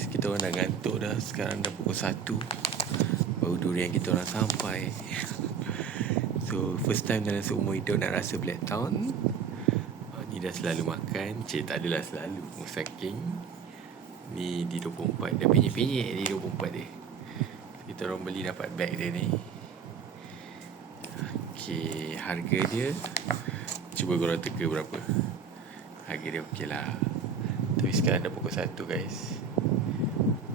guys, kita orang dah ngantuk dah. Sekarang dah pukul 1. Baru durian kita orang sampai. So first time dalam seumur hidup nak rasa Blacktown. Ni dah selalu makan. Tak adalah selalu. Musang King ni di 24. Dah penyek-penyek di 24 dia. Kita orang beli dapat bag dia ni. Okay, harga dia, cuba korang teka berapa. Harga dia okey lah. Tapi sekarang dah pukul 1 guys.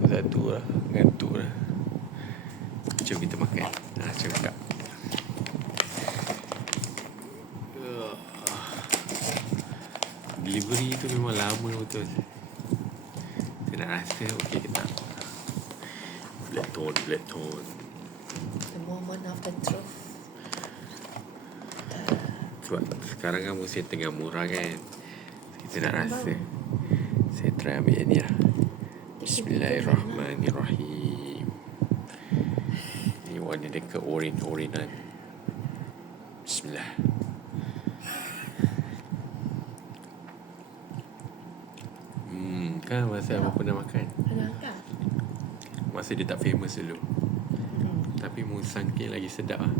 Pukul 1 lah. Ngantuk lah. Jom kita makan. Cakap. Delivery tu memang lama betul. Saya nak rasa okey ke tak. Blacktown. The moment of the truth. Sebab sekarang kan musim tengah murah kan. Kita nak rasa. Saya try ambil yang ni lah. Bismillahirrahmanirrahim. Ni warna dekat oren-orenan. Bismillah. Kan masa abang pernah makan. Kenapa? Masa dia tak famous dulu. Tapi Musang King lagi sedap lah.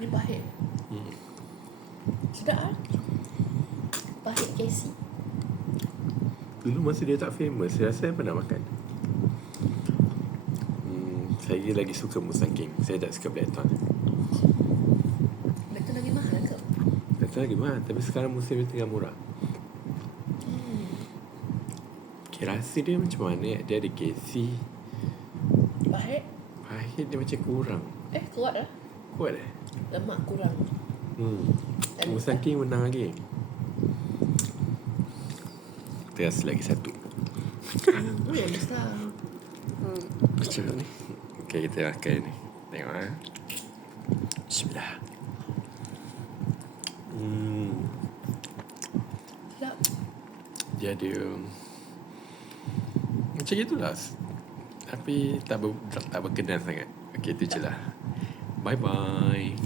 Ni pahit. Sedap lah. Pahit KC. Dulu masa dia tak famous, saya rasa saya pernah makan. Saya lagi suka Musang King. Saya tak suka Blacktown. Blacktown lagi mahal ke? Blacktown lagi mahal. Tapi sekarang musim dia tengah murah. Okay, rasa dia macam mana? Dia ada KC. Pahit? Pahit dia macam kurang. Kuat lah. Kuat eh? Lemak kurang. Musang King menang lagi. Kita rasa lagi satu. Yang besar. Macam ni. Okay, kita makan ni. Tengok lah. Bismillah. Sedap. Dia ada macam itulah. Tapi tak berkenan sangat. Okay, tu je lah. Bye-bye.